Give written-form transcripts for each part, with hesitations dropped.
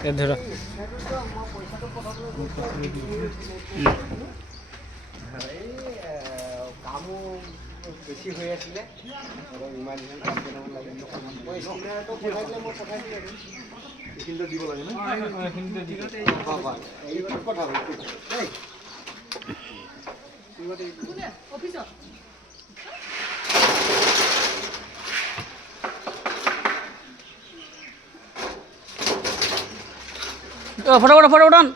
এ ধৰা কামো বেছি হৈ আছিলে ইমান এইখিনিতে দিব লাগে ন কথা অফিচত ফটো উঠান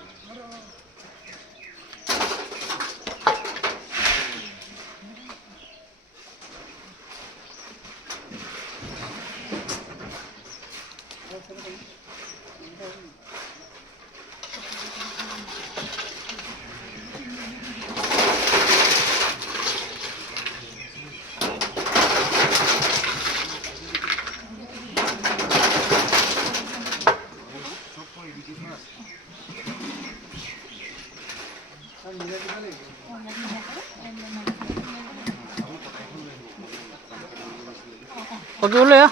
oke dulu ya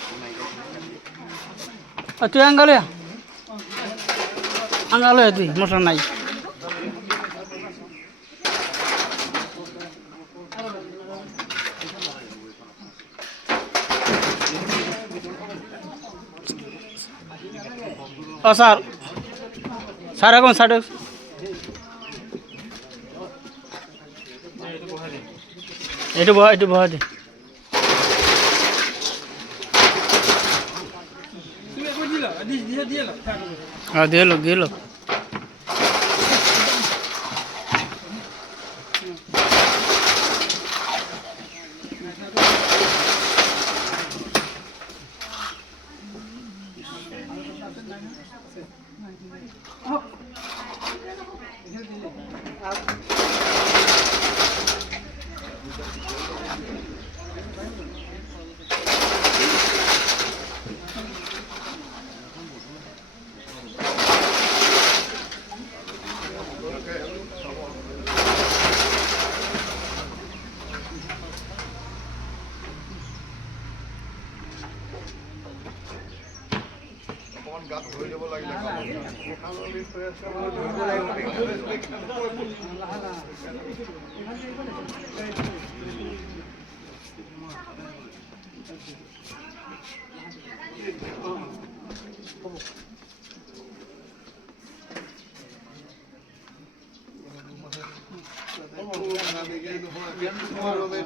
itu yang kali ya anggal ya tuh masa naik oh sar এখন সাড়ে itu bawah deh dia lo গাত ধৰি যাব লাগিলে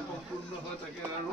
সম্পূৰ্ণ হয় তাকে আৰু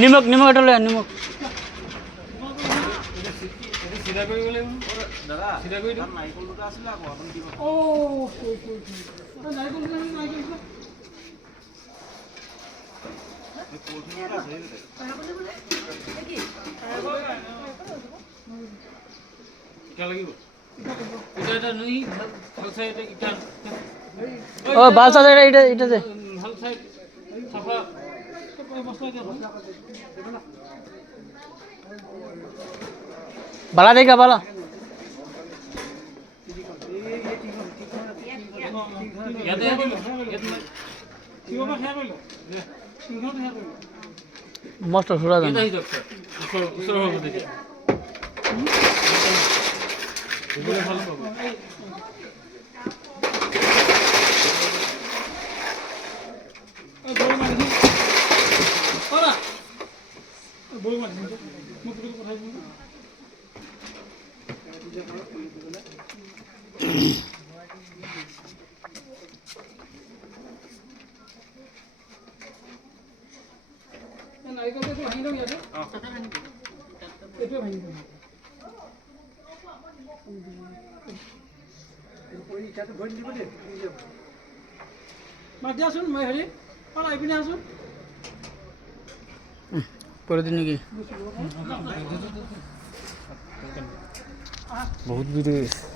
নিমখ এটা লৈ নিমখ চিধা কৰি গ'লে দাদা চিধা কৰি দিম নাৰিকল দুটা আছিলে আকৌ আপুনি দিব নাৰিকল লাগিব এটা নই ভাল সাইড এটা ও বাল সাইড এটা দে ভাল সাইড সাফা বালা দেগা বালা ইয়াতে মস্ত সুরা জান উসর হবে দেখি এগুলো ভালো পাবো বল মারি মুখ কথা দিয়াচোন মই হেৰি আহি পিনে আছোন কৰে দিন নাকি বহুত ভিডিও